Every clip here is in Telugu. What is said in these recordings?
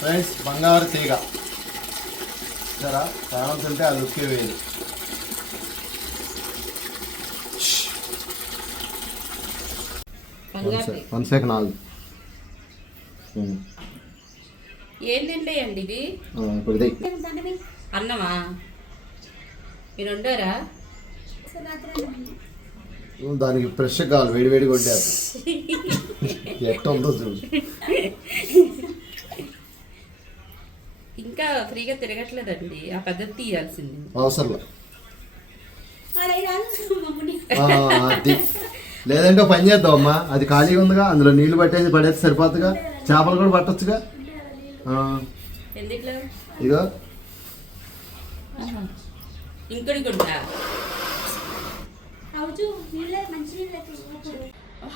ఫ్రెండ్స్ బంగారు తీగ సరే ప్రాన్స్ అంటే అది ఉక్కే వేరు. 1 సెకండ్ ఆగు. ఏంటండి ఇది ఇప్పుడు అన్నమా మీరు వండారా? దానికి ఫ్రెష్ కావాలి, వేడి వేడి కొట్టారు. ఎట్ట ఉందో చూడు. ఇంకా ఫ్రీగా తిరగట్లేదండి, ఆ పద్ధతి తీయాల్సింది అవసరం అది. లేదంటే పని చేద్దాం అమ్మా, అది ఖాళీగా ఉందిగా, అందులో నీళ్లు పట్టేస్తే సరిపోతుందిగా. చేపలు కూడా పట్టొచ్చుగా. ఇగో ఇంకొడి గుంటా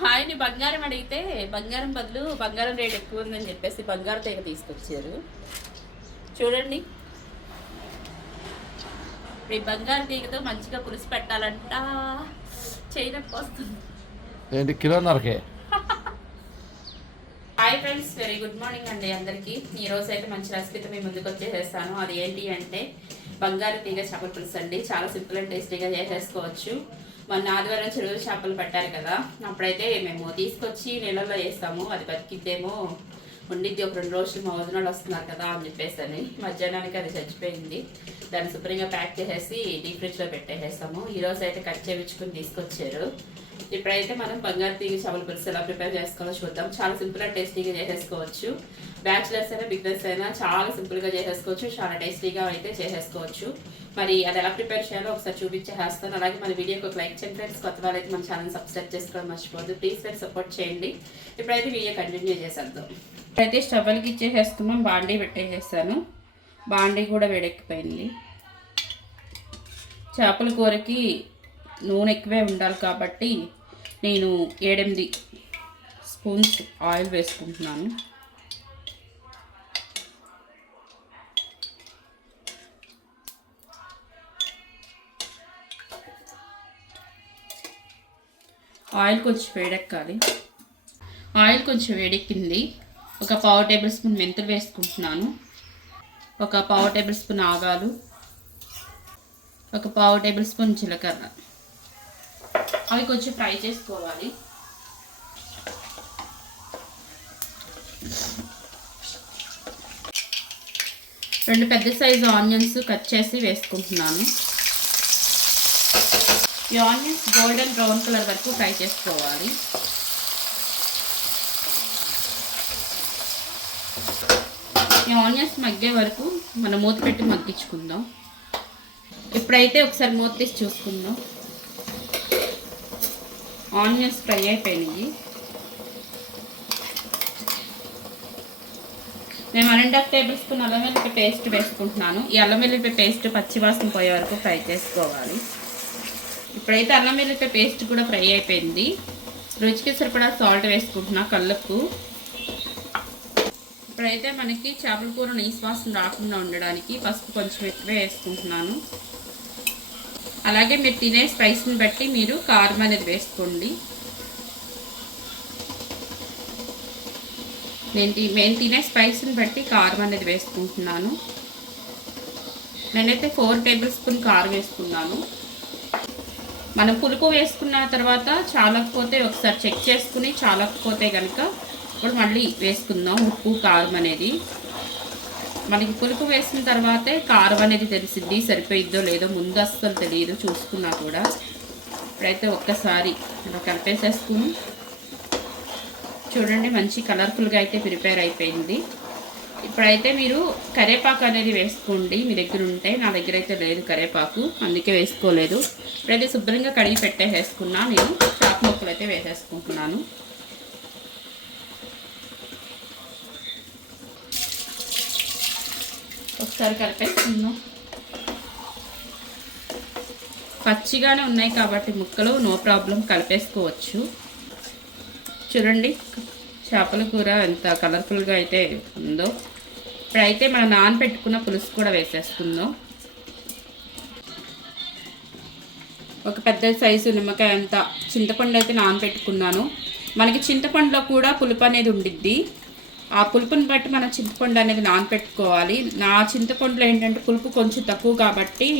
హాయిని బంగారం అడిగితే బంగారం బదులు బంగారం రేట్ ఎక్కువ ఉందని చెప్పేసి బంగారు తీగ తీసుకొచ్చారు. చూడండి, ఈ బంగారు తీగతో మంచిగా పులుసు పెట్టాలంట. చేయనప్పు వస్తుంది. ఏంటి కిలోన్నరకే? Hi friends, very good morning అండి అందరికీ. ఈరోజు అయితే మంచి రెసిపీతో మీ ముందుకు వచ్చేసేస్తాను. అది ఏంటి అంటే బంగారు తీగ చేపల పులుసు అండి. చాలా సింపుల్ అండ్ టేస్టీగా చేసేసుకోవచ్చు. మొన్న ఆదివారం చెరువు చేపలు పట్టారు కదా, అప్పుడైతే మేము తీసుకొచ్చి నీళ్ళల్లో వేస్తాము. అది బతికిద్దేమో ఉండిద్ది, ఒక 2 రోజులు మా వదినాలు వస్తున్నారు కదా అని చెప్పేసి అని. మధ్యాహ్నానికి అది చచ్చిపోయింది. దాన్ని శుభ్రంగా ప్యాక్ చేసేసి డీప్ ఫ్రిడ్జ్లో పెట్టేసేస్తాము. ఈరోజు అయితే కట్ చేయించుకుని తీసుకొచ్చారు. ఇప్పుడైతే మనం బంగారు తీగ చేపల పులుసు ఎలా ప్రిపేర్ చేసుకోవాలో చూద్దాం. చాలా సింపుల్ అండ్ టేస్టీగా చేసేసుకోవచ్చు. బ్యాచిలర్స్ అయినా బిగినర్స్ అయినా చాలా సింపుల్గా చేసేసుకోవచ్చు, చాలా టేస్టీగా అయితే చేసేసుకోవచ్చు. మరి అది ఎలా ప్రిపేర్ చేయాలో ఒకసారి చూపించేస్తాను. అలాగే మన వీడియోకి ఒక లైక్ చేయండి ఫ్రెండ్స్. కొత్త వాళ్ళైతే మన ఛానల్ సబ్స్క్రైబ్ చేసుకోవడం మర్చిపోవద్దు. ప్లీజ్ ఫ్రెండ్స్ సపోర్ట్ చేయండి. ఇప్పుడైతే వీడియో కంటిన్యూ చేసేద్దాం. ఇప్పుడైతే స్టవ్కి ఇచ్చేసేస్తున్నాం. బాండీ పెట్టేసేస్తాను. బాండీ కూడా వేడెక్కిపోయింది. చేపల కూరకి నూనె ఎక్కువే ఉండాలి కాబట్టి నేను 7-8 స్పూన్స్ ఆయిల్ వేసుకుంటున్నాను. ఆయిల్ కొంచెం వేడెక్కాలి. ఆయిల్ కొంచెం వేడెక్కింది. ఒక 1/2 టేబుల్ స్పూన్ మెంతులు వేసుకుంటున్నాను. ఒక 1/2 టేబుల్ స్పూన్ ఆవాలు, ఒక 1/2 టేబుల్ స్పూన్ జీలకర్ర. అవి కొంచెం ఫ్రై చేసుకోవాలి. రెండు పెద్ద సైజు ఆనియన్స్ కట్ చేసి వేసుకుంటున్నాను. ఈ ఆనియన్స్ గోల్డెన్ బ్రౌన్ కలర్ వరకు ఫ్రై చేసుకోవాలి. ఈ ఆనియన్స్ మగ్గే వరకు మనం మూత పెట్టి మగ్గించుకుందాం. ఇప్పుడైతే ఒకసారి మూత తీసి చూసుకుందాం. ఆనియన్స్ ఫ్రై అయిపోయినాయి. నేను 1.5 టేబుల్ స్పూన్ అల్లం వెల్లుల్లి పేస్ట్ వేసుకుంటున్నాను. ఈ అల్లం వెల్లుల్లి పేస్ట్ పచ్చివాసన పోయే వరకు ఫ్రై చేసుకోవాలి. ఇప్పుడైతే అల్లం వెల్లుల్లి పేస్ట్ కూడా ఫ్రై అయిపోయింది. రుచికి సరిపడా సాల్ట్ వేసుకుంటున్నా కళ్ళకు. ఇప్పుడైతే మనకి చేపల కూర నీసు వాసన రాకుండా ఉండడానికి పసుపు కొంచెం ఎక్కువే వేసుకుంటున్నాను. అలాగే మీరు తినే స్పైస్ని బట్టి మీరు కారం అనేది వేసుకోండి. నేను తినే స్పైస్ని బట్టి కారం అనేది వేసుకుంటున్నాను. నేనైతే 4 టేబుల్ స్పూన్ కారం వేసుకున్నాను. మనం పులుపు వేసుకున్న తర్వాత చాలకపోతే ఒకసారి చెక్ చేసుకుని, చాలకపోతే కనుక ఇప్పుడు మళ్ళీ వేసుకుందాం ఉప్పు కారం అనేది. మనకి పులుపు వేసిన తర్వాతే కారం అనేది తెలిసిద్ది, సరిపోయిద్దో లేదో ముందు అస్సలు తెలియదు చూసుకున్నా కూడా. ఇప్పుడైతే ఒక్కసారి అలా కలిపేసేసుకుని చూడండి, మంచి కలర్ఫుల్గా అయితే ప్రిపేర్ అయిపోయింది. ఇప్పుడైతే మీరు కరివేపాకు అనేది వేసుకోండి మీ దగ్గర ఉంటే. నా దగ్గర అయితే లేదు కరివేపాకు, అందుకే వేసుకోలేదు. ఇప్పుడైతే శుభ్రంగా కడిగి పెట్టేసుకున్నా. నేను చేప ముక్కలు అయితే వేసేసుకుంటున్నాను. ఒకసారి కలిపేసుకుందాం. పచ్చిగానే ఉన్నాయి కాబట్టి ముక్కలు నో ప్రాబ్లం కలిపేసుకోవచ్చు. చూడండి చేపల కూర ఎంత కలర్ఫుల్గా అయితే ఉందో. ఇప్పుడైతే మనం నానబెట్టుకున్న పులుసు కూడా వేసేసుకుందాం. ఒక పెద్ద సైజు నిమ్మకాయ అంత చింతపండు అయితే నానబెట్టుకున్నాను. మనకి చింతపండులో కూడా పులుపు అనేది ఉండిద్ది. ఆ పులుపుని బట్టి మనం చింతపండు అనేది నానపెట్టుకోవాలి. నా చింతపండులో ఏంటంటే పులుపు కొంచెం తక్కువ కాబట్టి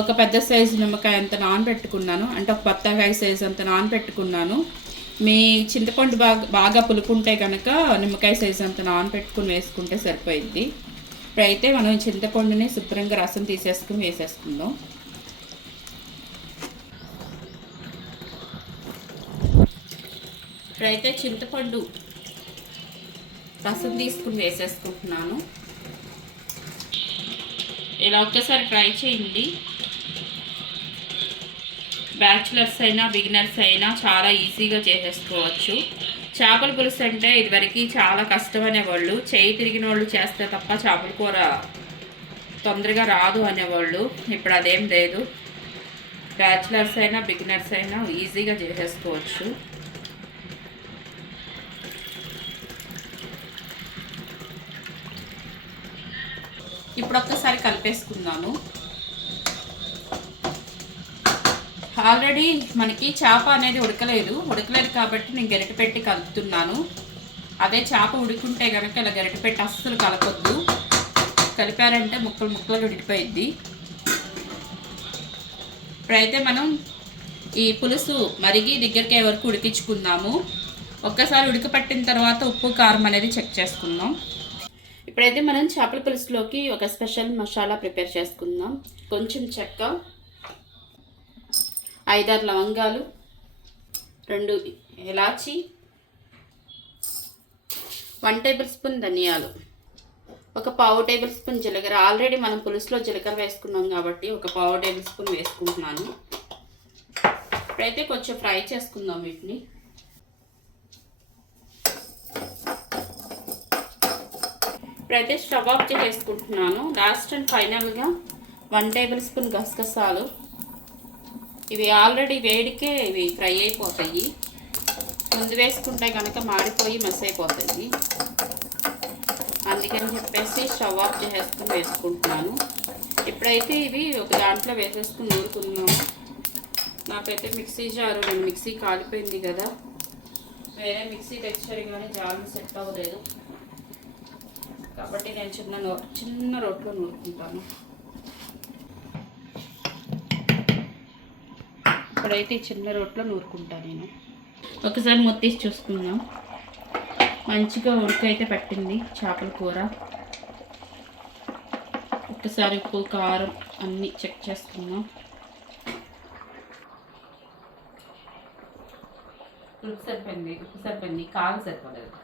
ఒక పెద్ద సైజు నిమ్మకాయ అంత నానబెట్టుకున్నాను, అంటే ఒక బత్తాకాయ సైజు అంత నానబెట్టుకున్నాను. మీ చింతపండు బాగా పులుపు ఉంటే కనుక నిమ్మకాయ సైజు అంత నానబెట్టుకుని వేసుకుంటే సరిపోయిద్ది. ఇప్పుడైతే మనం చింతపండుని శుభ్రంగా రసం తీసేసుకుని వేసేసుకుందాం. ఇప్పుడైతే చింతపండు రసం తీసుకుని వేసేసుకుంటున్నాను. ఇలా ఒక్కసారి ట్రై చేయండి. బ్యాచులర్స్ అయినా బిగినర్స్ అయినా చాలా ఈజీగా చేసేసుకోవచ్చు. చేపల పులుసు అంటే ఇదివరకు చాలా కష్టం అనేవాళ్ళు, చేయి తిరిగిన వాళ్ళు చేస్తే తప్ప చేపల కూర తొందరగా రాదు అనేవాళ్ళు. ఇప్పుడు అదేం లేదు, బ్యాచులర్స్ అయినా బిగినర్స్ అయినా ఈజీగా చేసేసుకోవచ్చు. ఇప్పుడు ఒక్కసారి కలిపేసుకున్నాను. ఆల్రెడీ మనకి చేప అనేది ఉడకలేదు కాబట్టి నేను గరిటె పెట్టి కలుపుతున్నాను. అదే చేప ఉడుకుంటే కనుక ఇలా గరిటె పెట్టి అస్సలు కలపొద్దు, కలిపారంటే ముక్కలు ముక్కలు ఉడికిపోయిద్ది. ఇప్పుడైతే మనం ఈ పులుసు మరిగి దగ్గరికి వరకు ఉడికించుకుందాము. ఒక్కసారి ఉడకపట్టిన తర్వాత ఉప్పు కారం అనేది చెక్ చేసుకుందాం. ఇప్పుడైతే మనం చేపల పులుసులోకి ఒక స్పెషల్ మసాలా ప్రిపేర్ చేసుకుందాం. కొంచెం చెక్క, 5-6 లవంగాలు, 2 ఇలాచి, 1 టేబుల్ స్పూన్ ధనియాలు, ఒక 1/2 టేబుల్ స్పూన్ జీలకర్ర. ఆల్రెడీ మనం పులుసులో జీలకర్ర వేసుకున్నాం కాబట్టి ఒక 1/2 టేబుల్ స్పూన్ వేసుకుంటున్నాను. ఇప్పుడైతే కొంచెం ఫ్రై చేసుకుందాం వీటిని. ఇప్పుడైతే స్టవ్ ఆఫ్ చేసుకుంటున్నాను. లాస్ట్ అండ్ ఫైనల్గా 1 టేబుల్ స్పూన్ గసగసాలు. ఇవి ఆల్రెడీ వేడికే ఇవి ఫ్రై అయిపోతాయి, ముందు వేసుకుంటే కనుక మాడిపోయి మెస్ అయిపోతాయి. అందుకని చెప్పేసి స్టవ్ ఆఫ్ చేసుకుని వేసుకుంటున్నాను. ఇప్పుడైతే ఇవి ఒక దాంట్లో వేసేసుకుని నూరుకుందాము. నాకైతే మిక్సీ జారు, నేను మిక్సీ కాలిపోయింది కదా, వేరే మిక్సీ తెచ్చారు కానీ జారు సెట్ అవ్వలేదు కాబట్టి నేను చిన్న రోట్లో నూరుకుంటాను. ఇప్పుడైతే చిన్న రోట్లో నూరుకుంటాను నేను. ఒకసారి మొత్తేసి చూసుకుందాం. మంచిగా ఉడకైతే పట్టింది చేపల కూర. ఒకసారి ఉప్పు కారం అన్నీ చెక్ చేసుకుందాం. ఉప్పు సరిపోయింది, కారం సరిపోలేదు.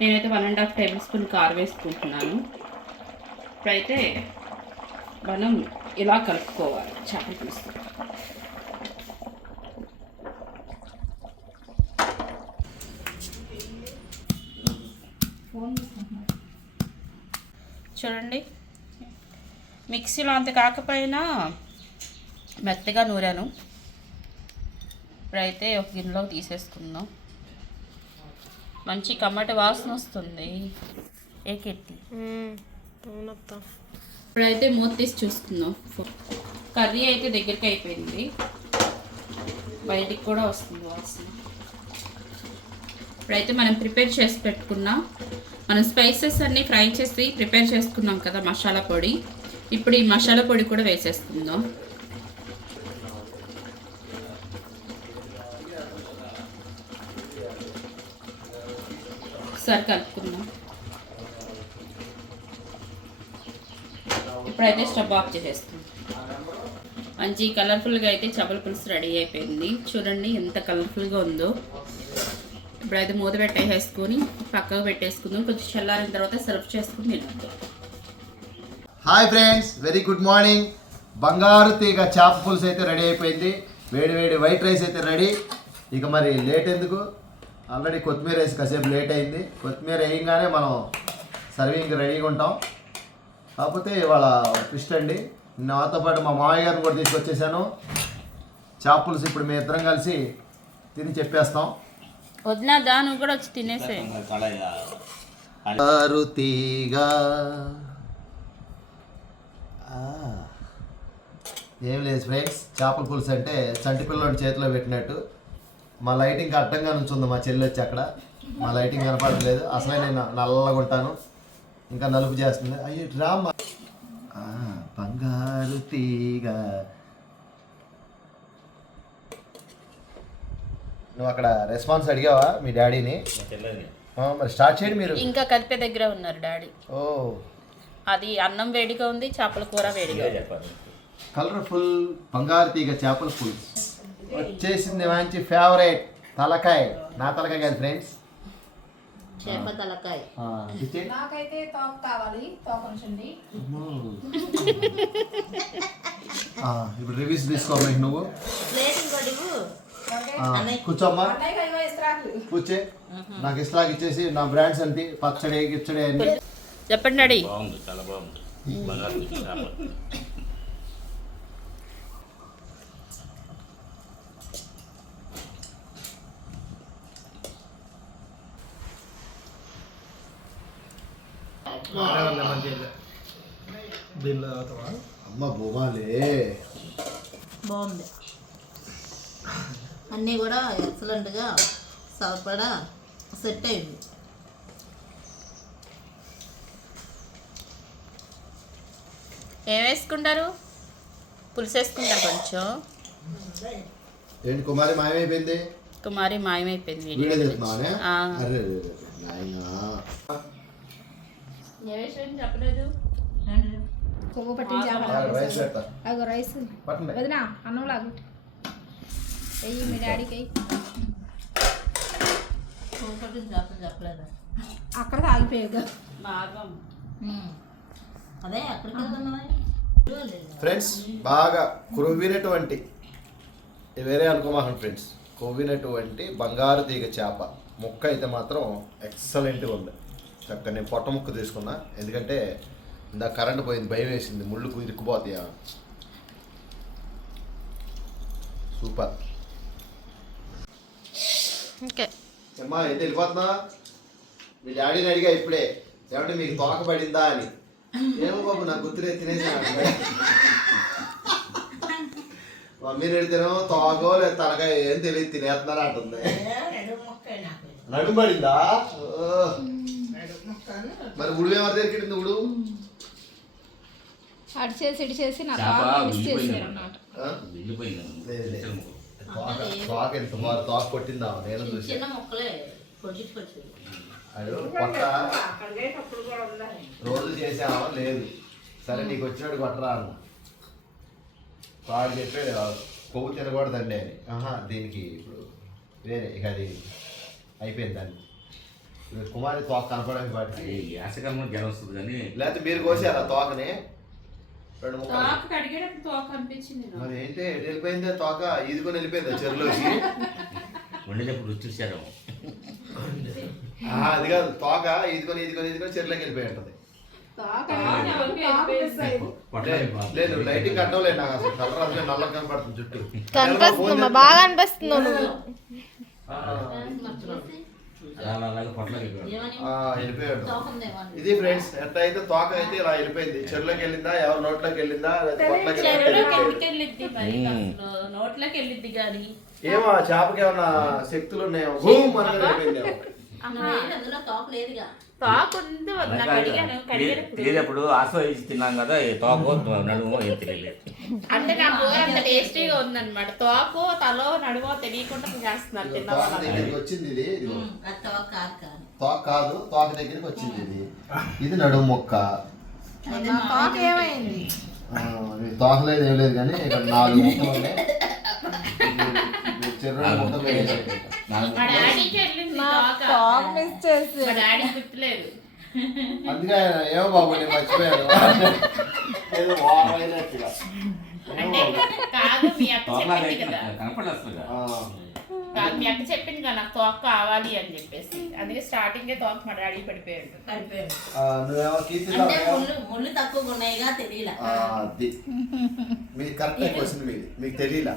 నేనైతే 1.5 టేబుల్ స్పూన్ కారం వేసుకుంటున్నాను. ఇప్పుడైతే మనం ఇలా కలుపుకోవాలి చేపల పులుసు. చూడండి, మిక్సీలో అంత కాకపోయినా మెత్తగా నూరాను. ఇప్పుడైతే ఒక గిన్నెలోకి తీసేసుకుందాం. మంచి కమ్మటి వాసన వస్తుంది. ఇప్పుడైతే మూత తీసి చూసుకుందాం. కర్రీ అయితే దగ్గరికి అయిపోయింది, బయటికి కూడా వస్తుంది వాసన. ఇప్పుడైతే మనం ప్రిపేర్ చేసి పెట్టుకున్నాం, మనం స్పైసెస్ అన్నీ ఫ్రై చేసి ప్రిపేర్ చేసుకున్నాం కదా మసాలా పొడి. ఇప్పుడు ఈ మసాలా పొడి కూడా వేసేసుకుందాం. ఒకసారి కలుపుకుందాం. ఇప్పుడైతే స్టవ్ ఆఫ్ చేసేస్తాం. మంచి కలర్ఫుల్గా అయితే చేపల పులుసు రెడీ అయిపోయింది. చూడండి ఎంత కలర్ఫుల్గా ఉందో. ఇప్పుడైతే మూత పెట్టేసుకొని పక్కకు పెట్టేసుకుందాం. కొంచెం చల్లారిన తర్వాత సర్వ్ చేసుకుని తింటాం. Hi friends, very good morning. బంగారు తీగ చేప పులుసు అయితే రెడీ అయిపోయింది. వేడి వేడి వైట్ రైస్ అయితే రెడీ. ఇక మరి లేట్ ఎందుకు, ఆల్రెడీ కొత్తిమీర వేసి కాసేపు లేట్ అయింది. కొత్తిమీర వేయంగానే మనం సర్వింగ్ రెడీగా ఉంటాం. కాకపోతే ఇవాళ ట్విస్ట్ అండి, నాతో పాటు మా మామయ్య గారిని కూడా తీసుకొచ్చేసాను. చేప పులుసు ఇప్పుడు మేము ఇద్దరం కలిసి తిని చెప్పేస్తాం. వదినా నువ్వు కూడా వచ్చి తినేసే. ఏం లేదు ఫ్రెండ్స్, చేపల పులుసు అంటే చంటి పిల్లోడి చేతిలో పెట్టినట్టు. మా లైటింగ్ అడ్డంగా నుంచుంది మా చెల్లి వచ్చి అక్కడ. మా లైటింగ్ కనపడలేదు, అసలే నేను నల్లగా ఉంటాను, ఇంకా నలుపు చేస్తుంది. అయ్యి డ్రామా బంగారు తీగ. నువ్వు అక్కడ రెస్పాన్స్ అడిగావా మీ డాడీని? మరి స్టార్ట్ చేయండి మీరు. ఇంకా కలిపే దగ్గర ఉన్నారు డాడీ. ఓ, అది అన్నం వేడిగా ఉంది, చేపల కూర వేడిగా. కలర్ఫుల్ బంగారు తీగ చేపల పులుసు వచ్చేసింది. మంచి ఫేవరెట్ తలకాయ. నా తలకాయ కాదు ఫ్రెండ్స్, చేప తలకాయ. నాకైతే తోక కావాలి, తోక ఉంచండి. ఇప్పుడు రివ్యూస్ తీసుకో నువ్వు. ప్లేట్ ఇంకోటి ఇవ్వు. కూర్చోమ్మా, అన్నయ్య ఇగో ఇస్త్రాకులు. కూర్చే. నాకు ఇస్లాగ్ ఇచ్చేసి నా బ్రాండ్స్ అంటే పచ్చడి గిచ్చడి అన్ని చెప్పండి డాడీ. బాగుంది, చాలా బాగుంది. బంగారు తీగ చేప. అమ్మ బొమ్మాలే. బాగుంది. అన్నీ కూడా ఎక్సలెంట్గా సరిపడా సెట్ అయింది. ఏం వేసుకుంటారు? పులుసు వేసుకుంటారు కొంచెం. ఏంటి కుమారి మాయమైపోయింది? కుమారి మాయమైపోయింది. వీడియో తీస్తున్నావా? ఆ. అరే నాయనా. ఏ విషయం చెప్పలేదు. కొవ్వు పట్టించి రైస్ పెడతా. అగో రైస్ పట్టండి. వదినా అన్నం లాగు వెయ్యి మీ డాడీకి ఒకటి చెప్పలేదా? అక్కడ ఆగిపోయాగా. మార్గం అదే అక్కడికి వెళ్తున్నా. ఫ్రెండ్స్ బాగా కొవ్వినటువంటి, వేరే అనుకోమాకండి ఫ్రెండ్స్, కొవ్వినటువంటి బంగారు తీగ చేప ముక్క అయితే మాత్రం ఎక్సలెంట్గా ఉంది. చక్కగా నేను పొట్ట ముక్క తీసుకున్నా, ఎందుకంటే ఇందాక కరెంట్ పోయింది, భయం వేసింది, ముళ్ళు ఇరుక్కుపోతాయా. సూపర్. ఓకే అమ్మా ఏంటి వెళ్ళిపోతున్నా? మీ డాడీని అడిగా ఇప్పుడే, ఏమంటే మీకు తోక పడిందా అని. ఏమో బాబు నాకు గుర్తులే తినేసాను. మమ్మీని అడితేనో తోకో లేదా తలకాయ ఏం తెలియదు తినేస్తున్నారు అంటుంది. నడుము పడిందా? మరి ఉడు ఎవరి దగ్గరికి ఉడు? అడిచేసి ఇడిచేసి నా చేప తోక మిస్ ఉడికిపోయింది చేశారు అన్నమాట. తోక ఎంత బాగా తోక కొట్టిందా నేను చూసి. చిన్న ముక్కలే కొట్టించుకొచ్చింది. అయ్యో కొట్ట రోజు చేసావా? లేదు. సరే నీకు వచ్చినట్టు కొట్టరా అన్న. వాడు చెప్పాడు కొవ్వు తినకూడదండి అని. దీనికి ఇప్పుడు వేరే ఇక అది అయిపోయింది దాన్ని. ఇప్పుడు కుమారి తోక కనపడానికి వాటికి యాసకాలంలో జ్వరం వస్తుంది కానీ లేకపోతే మీరు కోసారా తోకని? రెండు ముక్కలు. తోక కడిగేటప్పుడు తోక అనిపించింది నాకు. మరి ఏంటి వెళ్ళిపోయిందే తోక, ఈదుకొని వెళ్ళిపోయిందా చెరువులోకి? వండేటప్పుడు రుచి చూసారు. అది కాదు, తోక ఈదుకొని ఈదుకొని ఈదుకొని చెరువులోకి వెళ్ళిపోయి ఉంటుంది. లేదు లైటింగ్ కట్టలేదు నాకు అసలు. కలర్ అసలు నల్లగా కనపడుతుంది జుట్టు. కనిపిస్తుందమ్మా, బాగా అనిపిస్తుంది నువ్వు. అలాగే పొట్లకి ఏమని వెళ్ళిపోయాడు. తోకుందేమో. ఇది ఫ్రెండ్స్, ఎట్లా అయితే తోక అయితే ఇలా వెళ్ళిపోయింది. చెరువులోకి వెళ్ళిందా, ఎవరు నోట్లోకి వెళ్ళిందా, లేదా పొట్లకి చెరువులోకి వెళ్ళిందా? ఎందుకు వెళ్ళిద్ది మరి? అసలు నోట్లోకి వెళ్ళిద్ది కానీ. ఏమో ఆ చేపకి ఏమన్నా శక్తులు ఉన్నాయో, భూమ్ అని వెళ్ళిపోయిందేమో. అందులో తోక లేదుగా. తోక ఉంది, నాకు అడిగాను కడిగేటప్పుడు. తినేటప్పుడు ఆస్వాదించి తిన్నాం కదా, ఈ తోకో నడుమో ఏం తెలియలేదు. అంటే నా కూర అంత టేస్టీగా ఉందన్నమాట. తోకో తలో నడుమో తెలియకుండా చేస్తున్నారు తిన్న తోక వాళ్ళకి. దగ్గరికి వచ్చింది ఇది. ఇదిగో. అది తోక కాదు కానీ. తోక కాదు, తోక దగ్గరికి వచ్చింది ఇది. ఇది నడుము మొక్క. తోక ఏమైంది? తోక లేదు ఏం లేదు కానీ ఇక్కడ 4 ముక్కలు ఉన్నాయి. చెరువు ముక్క వేయాలి. మా డాడీకి వెళ్ళింది తోక. తోక మిస్ చేసి మా డాడీ గుర్తులేదు. అందుకే ఆయన ఏమో బాబు నేను మర్చిపోయాను ఏదో వారైనట్టుగా. అంటే కాదు, మీ అక్క చెప్పింది కదా. కనపడలేదు. కాదు, మీ అక్క చెప్పింది కదా నాకు తోక కావాలి అని చెప్పేసి. అందుకే స్టార్టింగ్ తోక మా డాడీ పడిపోయాడు. పడిపోయాడు. నువ్వేమో కీర్తి అంటే ముళ్ళు తక్కువగా ఉన్నాయిగా తెలియలే. అది మీకు కరెక్ట్ క్వశ్చన్. మీకు తెలియలా?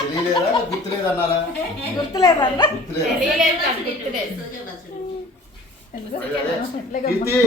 తెలియలేదా? గుర్తులేదు అన్నారా? గుర్తులేదన్నా. గుర్తులేదా? తెలియలేదు నాకు, గుర్తులేదు. కీర్తి